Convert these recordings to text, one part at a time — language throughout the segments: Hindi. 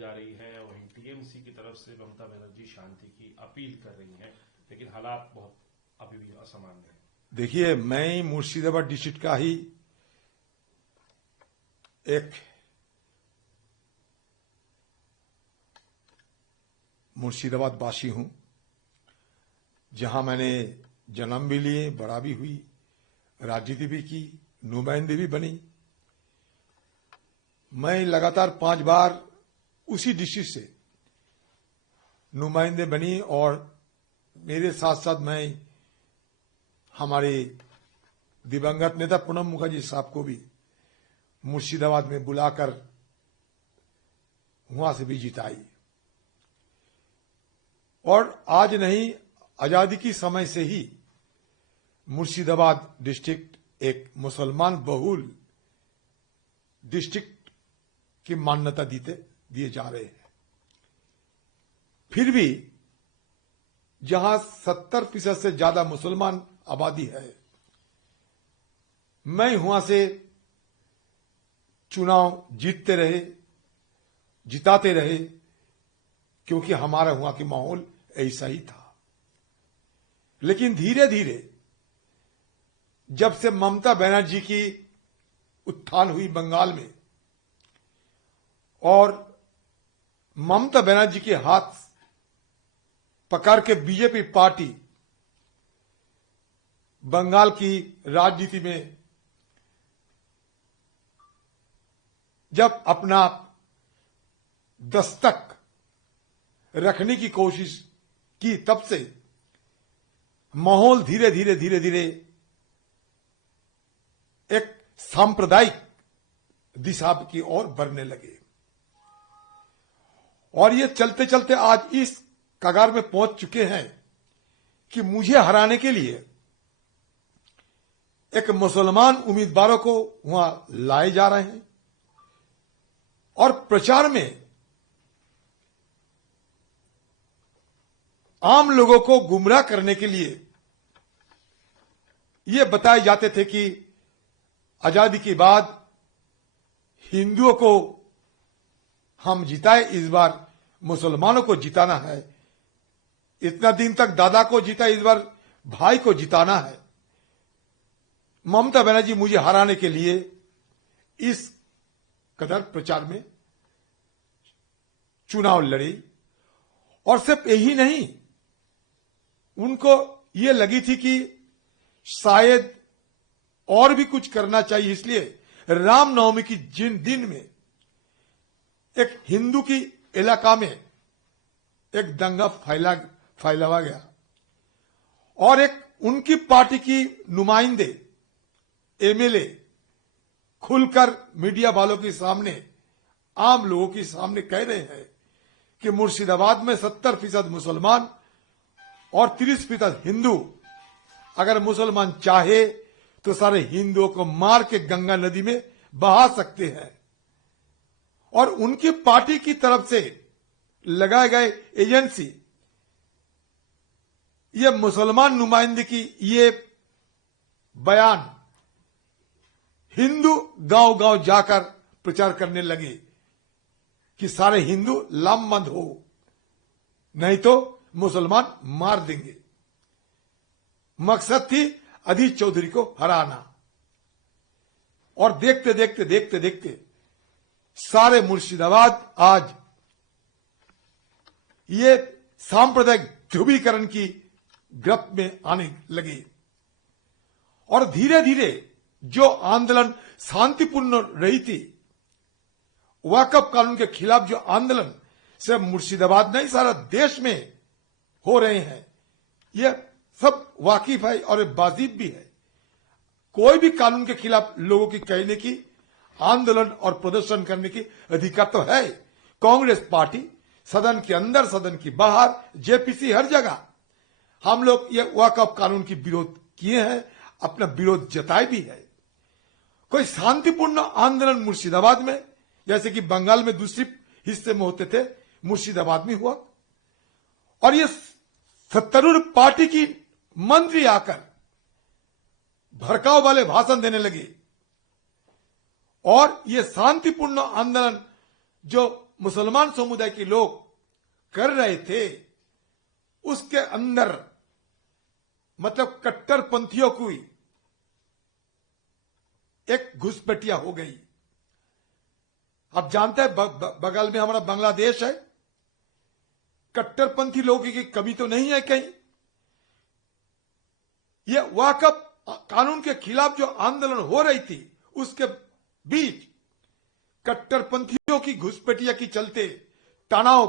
जा रही है, वहीं टीएमसी की तरफ से ममता बनर्जी शांति की अपील कर रही हैं, लेकिन हालात बहुत अभी भी असामान्य है। देखिए, मैं मुर्शिदाबाद डिस्ट्रिक्ट का ही एक मुर्शिदाबाद वासी हूं, जहां मैंने जन्म भी लिए, बड़ा भी हुई, राजनीति भी की, नुमाइंदे भी बनी। मैं लगातार 5 बार उसी डिस्ट्रिक्ट से नुमाइंदे बनी और मेरे साथ साथ मैं हमारे दिवंगत नेता प्रणब मुखर्जी साहब को भी मुर्शिदाबाद में बुलाकर वहां से भी जिताई। और आज नहीं, आजादी की समय से ही मुर्शिदाबाद डिस्ट्रिक्ट एक मुसलमान बहुल डिस्ट्रिक्ट की मान्यता दिए जा रहे हैं। फिर भी जहां 70% से ज्यादा मुसलमान आबादी है, मैं वहां से चुनाव जिताते रहे, क्योंकि हमारा वहां की माहौल ऐसा ही था। लेकिन धीरे धीरे जब से ममता बनर्जी की उत्थान हुई बंगाल में और ममता बनर्जी के हाथ पकड़ के बीजेपी पार्टी बंगाल की राजनीति में जब अपना दस्तक रखने की कोशिश की, तब से माहौल धीरे धीरे एक सांप्रदायिक दिशा की ओर बढ़ने लगे। और ये चलते चलते आज इस कगार में पहुंच चुके हैं कि मुझे हराने के लिए एक मुसलमान उम्मीदवारों को वहां लाए जा रहे हैं और प्रचार में आम लोगों को गुमराह करने के लिए ये बताए जाते थे कि आजादी के बाद हिंदुओं को हम जिताए, इस बार मुसलमानों को जिताना है। इतना दिन तक दादा को जीता, इस बार भाई को जिताना है। ममता बनर्जी मुझे हराने के लिए इस कदर प्रचार में चुनाव लड़ी। और सिर्फ यही नहीं, उनको ये लगी थी कि शायद और भी कुछ करना चाहिए, इसलिए रामनवमी की जिन दिन में एक हिंदू की इलाका में एक दंगा फैलावा गया और एक उनकी पार्टी की नुमाइंदे एमएलए खुलकर मीडिया वालों के सामने, आम लोगों के सामने कह रहे हैं कि मुर्शिदाबाद में 70% मुसलमान और 30% हिंदू, अगर मुसलमान चाहे तो सारे हिंदुओं को मार के गंगा नदी में बहा सकते हैं। और उनकी पार्टी की तरफ से लगाए गए एजेंसी ये मुसलमान नुमाइंदे की ये बयान हिंदू गांव गांव जाकर प्रचार करने लगे कि सारे हिंदू लामबंद हो, नहीं तो मुसलमान मार देंगे। मकसद थी अधीर चौधरी को हराना। और देखते देखते सारे मुर्शिदाबाद आज ये सांप्रदायिक ध्रुवीकरण की गिरफ्त में आने लगे। और धीरे धीरे जो आंदोलन शांतिपूर्ण रही थी, वक्फ कानून के खिलाफ जो आंदोलन सिर्फ मुर्शिदाबाद नहीं सारा देश में हो रहे हैं, ये सब वाकिफ है और वाजिब भी है। कोई भी कानून के खिलाफ लोगों की कहने की, आंदोलन और प्रदर्शन करने की अधिकार तो है। कांग्रेस पार्टी सदन के अंदर, सदन के बाहर, जेपीसी, हर जगह हम लोग ये वक्फ कानून की विरोध किए हैं, अपना विरोध जताए भी है। कोई शांतिपूर्ण आंदोलन मुर्शिदाबाद में, जैसे कि बंगाल में दूसरे हिस्से में होते थे, मुर्शिदाबाद में हुआ। और ये सत्तारूढ़ पार्टी की मंत्री आकर भड़काऊ वाले भाषण देने लगे और ये शांतिपूर्ण आंदोलन जो मुसलमान समुदाय के लोग कर रहे थे, उसके अंदर मतलब कट्टरपंथियों की एक घुसपैठिया हो गई। आप जानते हैं बगल में हमारा बांग्लादेश है, कट्टरपंथी लोगों की कमी तो नहीं है कहीं। ये वाकफ कानून के खिलाफ जो आंदोलन हो रही थी, उसके बीच कट्टरपंथियों की घुसपैठिया के चलते तनाव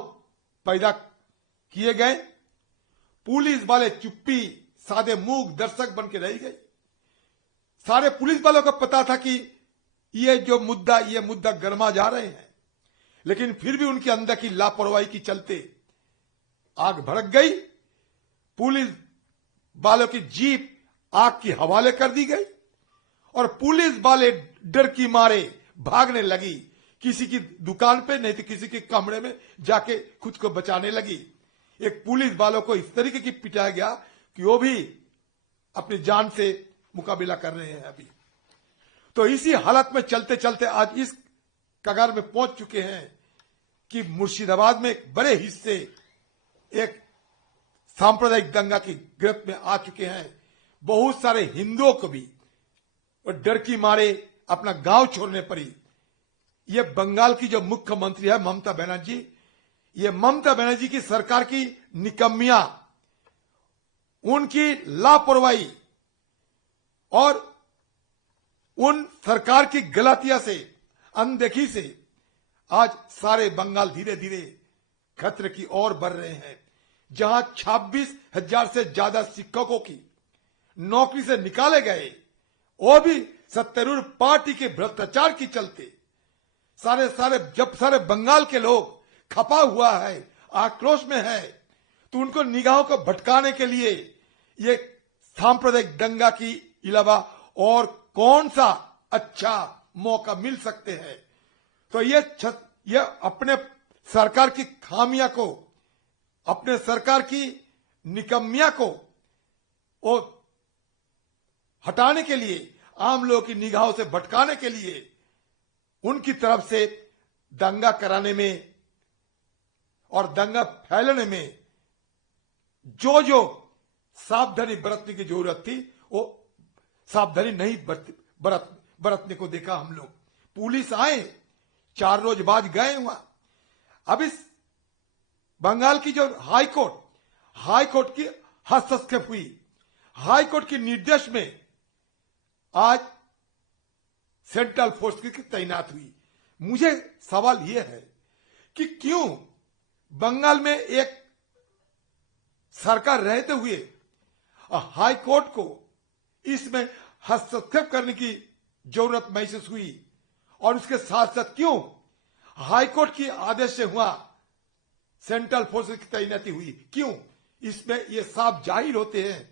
पैदा किए गए। पुलिस वाले चुप्पी सादे मूक दर्शक बन के रह गए। सारे पुलिस वालों को पता था कि ये मुद्दा गर्मा जा रहे हैं, लेकिन फिर भी उनके अंदर की लापरवाही के चलते आग भड़क गई। पुलिस वालों की जीप आग के हवाले कर दी गई और पुलिस वाले डर की मारे भागने लगी, किसी की दुकान पे नहीं तो किसी के कमरे में जाके खुद को बचाने लगी। एक पुलिस वालों को इस तरीके की पिटाया गया कि वो भी अपनी जान से मुकाबला कर रहे हैं अभी। तो इसी हालत में चलते चलते आज इस कगार में पहुंच चुके हैं कि मुर्शिदाबाद में एक बड़े हिस्से एक सांप्रदायिक दंगा की गिरफ्त में आ चुके हैं। बहुत सारे हिंदुओं को भी और डर की मारे अपना गांव छोड़ने पड़ी। ये बंगाल की जो मुख्यमंत्री है ममता बनर्जी, ये ममता बनर्जी की सरकार की निकम्मियां, उनकी लापरवाही और उन सरकार की गलतियां से, अनदेखी से आज सारे बंगाल धीरे धीरे खतरे की ओर बढ़ रहे हैं। जहां 26,000 से ज्यादा शिक्षकों की नौकरी से निकाले गए, वो भी सत्तारूढ़ पार्टी के भ्रष्टाचार के चलते। जब सारे बंगाल के लोग खपा हुआ है, आक्रोश में है, तो उनको निगाहों को भटकाने के लिए ये सांप्रदायिक दंगा की अलावा और कौन सा अच्छा मौका मिल सकते हैं। तो ये अपने सरकार की खामियां को, अपने सरकार की निकम्मियां को और हटाने के लिए, आम लोगों की निगाहों से भटकाने के लिए उनकी तरफ से दंगा कराने में और दंगा फैलाने में जो सावधानी बरतने की जरूरत थी, वो सावधानी नहीं बरतने को देखा हम लोग। पुलिस आए, 4 रोज बाद गए वहां। अब इस बंगाल की जो हाईकोर्ट की हस्तक्षेप हुई, हाईकोर्ट के निर्देश में आज सेंट्रल फोर्स की तैनात हुई। मुझे सवाल यह है कि क्यों बंगाल में एक सरकार रहते हुए हाईकोर्ट को इसमें हस्तक्षेप करने की जरूरत महसूस हुई, और उसके साथ साथ क्यों हाईकोर्ट की आदेश से हुआ सेंट्रल फोर्सेस की तैनाती हुई, क्यों? इसमें यह साफ जाहिर होते हैं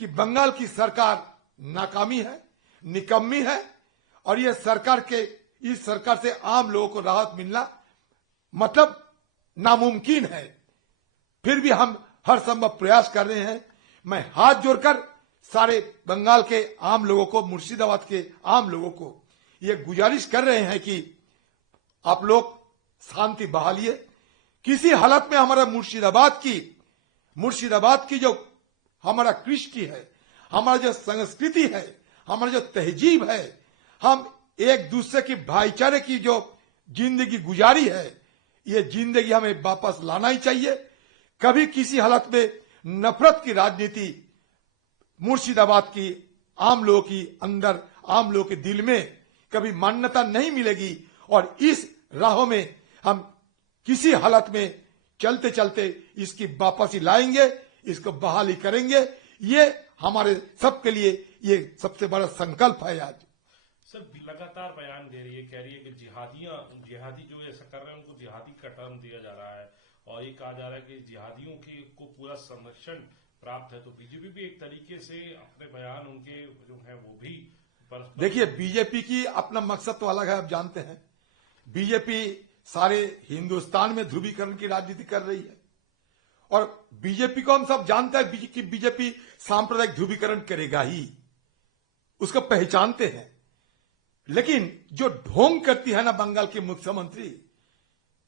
कि बंगाल की सरकार नाकामी है, निकम्मी है, और इस सरकार से आम लोगों को राहत मिलना मतलब नामुमकिन है। फिर भी हम हर संभव प्रयास कर रहे हैं। मैं हाथ जोड़कर सारे बंगाल के आम लोगों को, मुर्शिदाबाद के आम लोगों को ये गुजारिश कर रहे हैं कि आप लोग शांति बहालिए। किसी हालत में हमारा मुर्शिदाबाद की जो हमारा कृष्टि है, हमारा जो संस्कृति है, हमारा जो तहजीब है, हम एक दूसरे की भाईचारे की जो जिंदगी गुजारी है, ये जिंदगी हमें वापस लाना ही चाहिए। कभी किसी हालत में नफरत की राजनीति मुर्शिदाबाद की आम लोगों की अंदर, आम लोगों के दिल में कभी मान्यता नहीं मिलेगी, और इस राहों में हम किसी हालत में चलते चलते इसकी वापसी लाएंगे, इसको बहाली करेंगे। ये हमारे सबके लिए ये सबसे बड़ा संकल्प है। आज सर लगातार बयान दे रही है, कह रही है कि जिहादी जो ऐसा कर रहे हैं उनको जिहादी का टर्म दिया जा रहा है, और ये कहा जा रहा है कि जिहादियों को पूरा संरक्षण प्राप्त है। तो बीजेपी भी एक तरीके से अपने बयान उनके जो है वो भी देखिए, बीजेपी की अपना मकसद तो अलग है, आप जानते हैं। बीजेपी सारे हिंदुस्तान में ध्रुवीकरण की राजनीति कर रही है, और बीजेपी को हम सब जानते हैं कि बीजेपी सांप्रदायिक ध्रुवीकरण करेगा ही, उसको पहचानते हैं। लेकिन जो ढोंग करती है ना बंगाल के मुख्यमंत्री,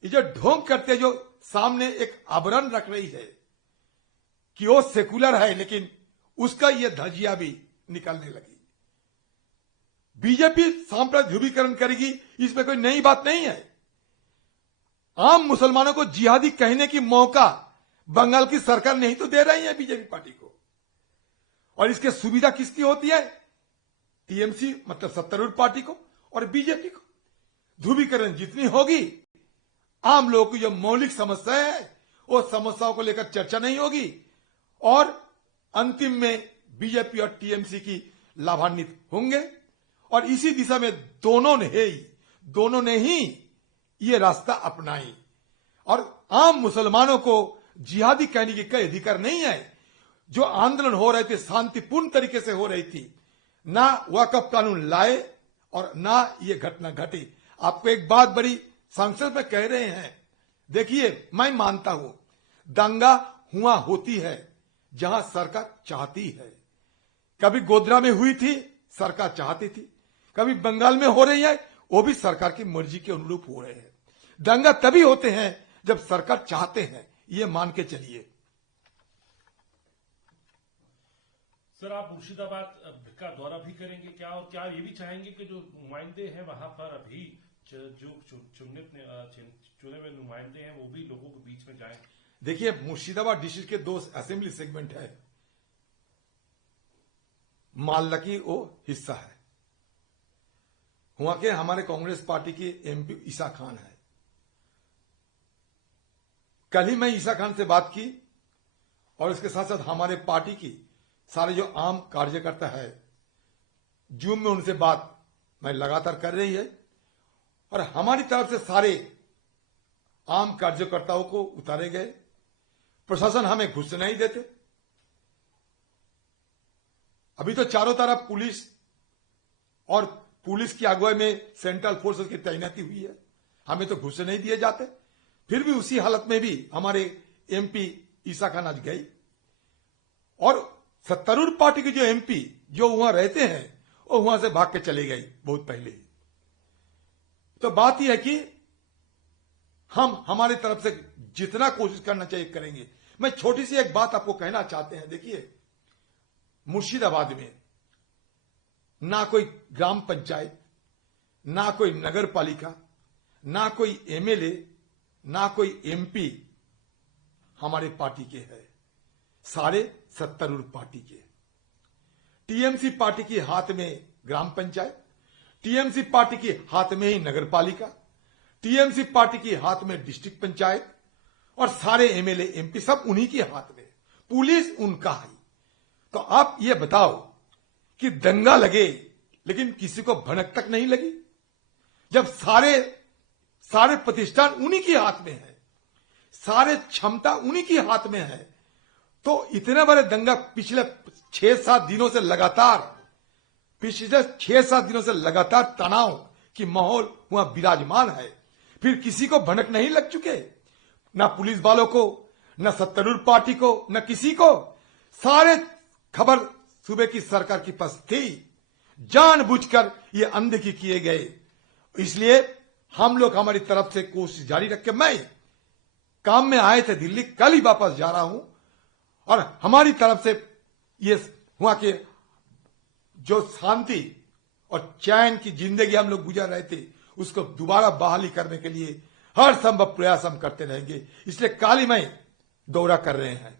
ये जो ढोंग करते जो सामने एक आवरण रख रही है कि वो सेकुलर है, लेकिन उसका ये धजिया भी निकलने लगी। बीजेपी सांप्रदायिक ध्रुवीकरण करेगी, इसमें कोई नई बात नहीं है। आम मुसलमानों को जिहादी कहने की मौका बंगाल की सरकार नहीं तो दे रही है बीजेपी पार्टी को। और इसके सुविधा किसकी होती है? टीएमसी मतलब सत्तारूढ़ पार्टी को और बीजेपी को। ध्रुवीकरण जितनी होगी, आम लोगों की जो मौलिक समस्या है वो समस्याओं को लेकर चर्चा नहीं होगी और अंतिम में बीजेपी और टीएमसी की लाभान्वित होंगे। और इसी दिशा में दोनों ने ही ये रास्ता अपनाई। और आम मुसलमानों को जिहादी कहने की कोई अधिकार नहीं है। जो आंदोलन हो रहे थे शांतिपूर्ण तरीके से हो रही थी, ना वक्फ कानून लाए और ना ये घटना घटी। आपको एक बात बड़ी संसद में कह रहे हैं, देखिए मैं मानता हूं दंगा हुआ होती है जहां सरकार चाहती है। कभी गोधरा में हुई थी, सरकार चाहती थी। कभी बंगाल में हो रही है, वो भी सरकार की मर्जी के अनुरूप हो रहे हैं। दंगा तभी होते हैं जब सरकार चाहते हैं, ये मान के चलिए। सर, आप मुर्शिदाबाद का दौरा भी करेंगे क्या, और क्या ये भी चाहेंगे कि जो नुमाइंदे हैं वहां पर अभी जो चुने हुए नुमाइंदे हैं वो भी लोगों के बीच में जाएं? देखिए, मुर्शिदाबाद डिस्ट्रिक्ट के 2 असेंबली सेगमेंट है। मालदा की वो हिस्सा है। वहां के हमारे कांग्रेस पार्टी की एमपी ईसा खान है। कल ही मैं ईसा खान से बात की और इसके साथ साथ हमारे पार्टी की सारे जो आम कार्यकर्ता है, जूम में उनसे बात मैं लगातार कर रही है। और हमारी तरफ से सारे आम कार्यकर्ताओं को उतारे गए। प्रशासन हमें घुस नहीं देते। अभी तो चारों तरफ पुलिस और पुलिस की अगुवाई में सेंट्रल फोर्सेस की तैनाती हुई है। हमें तो घुस नहीं दिए जाते। फिर भी उसी हालत में भी हमारे एमपी ईसा खान आज गई और सत्तारूढ़ पार्टी के जो एमपी जो वहां रहते हैं वो वहां से भाग के चले गए बहुत पहले ही। तो बात यह है कि हम हमारी तरफ से जितना कोशिश करना चाहिए करेंगे। मैं छोटी सी एक बात आपको कहना चाहते हैं। देखिए, मुर्शिदाबाद में ना कोई ग्राम पंचायत, ना कोई नगर पालिका, ना कोई एमएलए, ना कोई एमपी हमारे पार्टी के है। सारे सत्तारूढ़ पार्टी के। टीएमसी पार्टी के हाथ में ग्राम पंचायत, टीएमसी पार्टी के हाथ में ही नगर पालिका, टीएमसी पार्टी के हाथ में डिस्ट्रिक्ट पंचायत और सारे एमएलए एमपी सब उन्हीं के हाथ में। पुलिस उनका है। तो आप ये बताओ कि दंगा लगे लेकिन किसी को भनक तक नहीं लगी, जब सारे प्रतिष्ठान उन्हीं के हाथ में है, सारे क्षमता उन्हीं के हाथ में है। तो इतने बड़े दंगा पिछले 6-7 दिनों से लगातार तनाव की माहौल वहां विराजमान है। फिर किसी को भनक नहीं लग चुके, ना पुलिस वालों को, ना सत्तारूढ़ पार्टी को, ना किसी को। सारे खबर सूबे की सरकार के पास थी। जानबूझकर ये अनदेखी किए गए। इसलिए हम लोग हमारी तरफ से कोशिश जारी रख के, मैं काम में आए थे दिल्ली, कल ही वापस जा रहा हूं और हमारी तरफ से ये वहां के जो शांति और चैन की जिंदगी हम लोग गुजार रहे थे उसको दोबारा बहाली करने के लिए हर संभव प्रयास हम करते रहेंगे। इसलिए काली में दौरा कर रहे हैं।